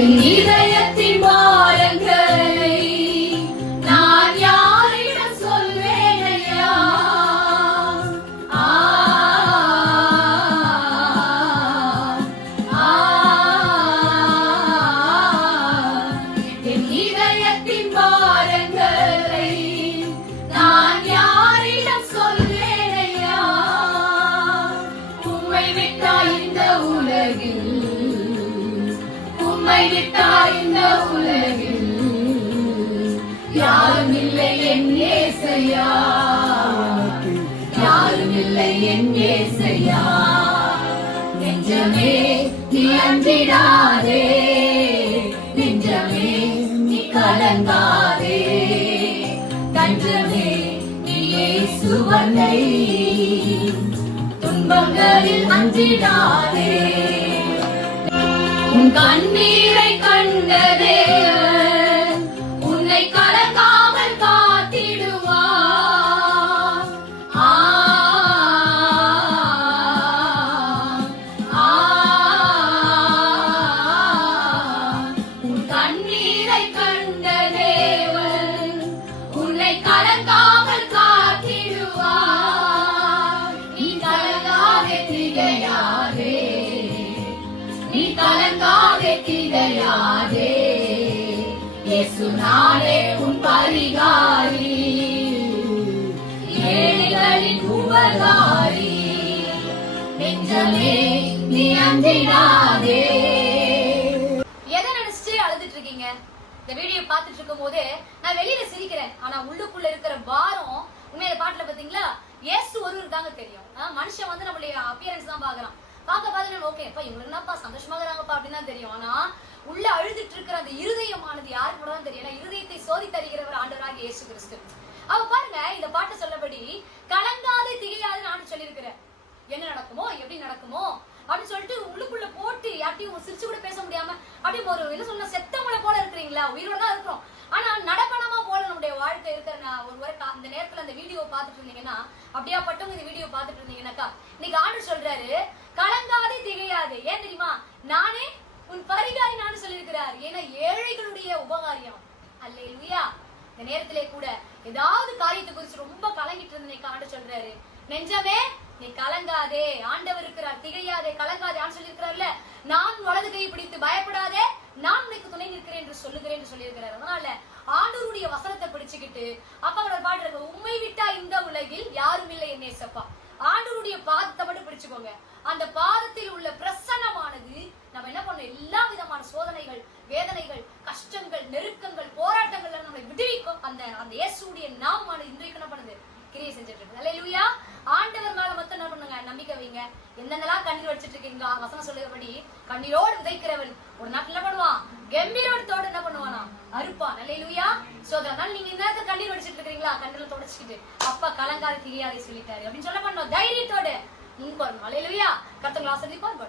என் இதயத்தின் பாரங்களை நான் யாரிடம் சொல்வேன் ஐயா? என் இதயத்தின் பாரங்களை நான் யாரிடம் சொல்வேன் ஐயா? உம்மை விட்டாய் இந்த உலகில், உம்மை விட்டாய் இந்த உலகில் யாரும் இல்லை என் இயேசையா, யாரும் இல்லை என் இயேசையா. நெஞ்சமே நீ அஞ்சிடாதே, நெஞ்சமே நீ கலங்காதே, தஞ்சமே நீ இயேசுவனை, துன்பங்களில் அஞ்சிடாதே. உன் கண்ணீரை கண்ட தேவன் உன்னை கலங்காமல் காத்திடுவார். உன் கண்ணீரை கண்ட தேவன் உன்னை கலங்காமல் காத்திடுவார். நீ கலங்காதே திகையாதே, நீ கலங்காதே திகையாதே, இயேசு நானே உன் பரிகாரி, ஏழைகளின் உபகாரி. நெஞ்சமே நீ அஞ்சிடாதே. எதை நினைச்சிட்டு அழுதுட்டு இருக்கீங்க? இந்த வீடியோ பார்த்துட்டு இருக்கும் போதே நான் வெளியில சிரிக்கிறேன், ஆனா உள்ளுக்குள்ள இருக்கிற பாரம் உண்மையில பாட்டுல பாத்தீங்களா? இயேசு ஒருவர் தாங்க தெரியும். மனுஷன் வந்து நம்மளுடைய அப்பியரன்ஸ் தான் பாக்குறான். பார்க்க ஓகே இப்ப இவங்க என்னப்பா சந்தோஷமா இருக்கிறாங்கப்பா அப்படின்னு தான் தெரியும். ஆனா உள்ள அழுதுட்டு இருக்கிற அந்த இருதயமானது யாரு கூட தான் தெரியும். இருதயத்தை சோதி தருகிறவர் ஆண்டவராகிய இயேசு கிறிஸ்து. அவ பாருங்க, இந்த பாட்டு சொல்லபடி கலங்காதே திகையாது நான் சொல்லியிருக்கிறேன். என்ன நடக்குமோ எப்படி நடக்குமோ அப்படின்னு சொல்லிட்டு உள்ளுக்குள்ள போட்டு யார்ட்டையும் சிரிச்சு கூட பேச முடியாம அப்படியே ஒரு என்ன சொல்ல செத்தவங்களை போல இருக்கிறீங்களா? உயிரோட தான் இருக்கிறோம், ஆனா நடப்பணமா போல நம்முடைய வாழ்க்கை இருக்கிற. ஒரு முறை இந்த நேரத்துல அந்த வீடியோ பார்த்துட்டு இருந்தீங்கன்னா, அப்படியா பட்டவங்க இந்த வீடியோ பார்த்துட்டு இருந்தீங்கன்னாக்கா, இன்னைக்கு ஆண்டவர் சொல்றாரு கலங்காதே திகையாதே. ஏன் தெரியுமா? நானே உன் பரிகாரி நான் சொல்லியிருக்கிறார். ஏன்னா ஏழைகளுடைய உபகாரியம். அல்லேலூயா. இந்த நேரத்திலே கூட ஏதாவது காரியத்தை குறிச்சு ரொம்ப கலங்கிட்டு இருந்த ஆண்டவர் சொல்றாரு, நெஞ்சமே நீ கலங்காதே, ஆண்டவர் இருக்கிறார், திகையாதே, கலங்காதே. ஆண்டு சொல்லியிருக்கிறார்ல, நான் வலது கை பிடித்து பயப்படாதே, நான் உனக்கு துணை நிற்கிறேன் என்று சொல்லுகிறேன் என்று சொல்லியிருக்கிறார். அதனால ஆண்டவருடைய வசனத்தை பிடிச்சுக்கிட்டு அப்பா பாடு இருக்கு, உம்மை விட்டா இந்த உலகில் யாரும் இல்லை என் நேசப்பா. ஆண்டவருடைய பாதத்தை மட்டும் பிடிச்சுக்கோங்க. அந்த பாதத்தில் உள்ள பிரசன்னமானது நம்ம என்ன பண்ணோம்? எல்லா விதமான சோதனைகள், வேதனைகள், கஷ்டங்கள், நெருக்கங்கள், போராட்டங்கள் நம்மளை விடுவிக்கும். அந்த அந்த இயேசுடைய நாமமானது இன்றைக்கு என்ன பண்ணுது? கிரியை செஞ்சுட்டு இருக்கு. அல்லேலூயா. ஆண்டவர் மேல மட்டும் என்ன பண்ணுங்க? நம்பிக்கை வைங்க. என்னென்னலாம் கண்ணீர் வடிச்சிட்டு இருக்கீங்களா? வசனம் சொல்லுகிறபடி கண்ணீரோடு விதைக்கிறவன் ஒரு நாட்டில் என்ன பண்ணுவான்? கம்பீரோடு என்ன பண்ணுவானா? அறுப்பான். அல்லேலூயா. சோ அதனால நீங்க இந்த நேரத்துல கண்ணீர் வடிச்சிட்டு இருக்கீங்களா? கண்ணீர்ல தொடச்சிக்கிட்டு அப்பா கலங்காத திகையாதே சொல்லிட்டாரு அப்படின்னு சொல்ல பண்ணோம். தைரியத்தோடு முன்கொள்ளணும். அல்லேலூயா. கர்த்தர் ஆசீர்வதிப்பார்.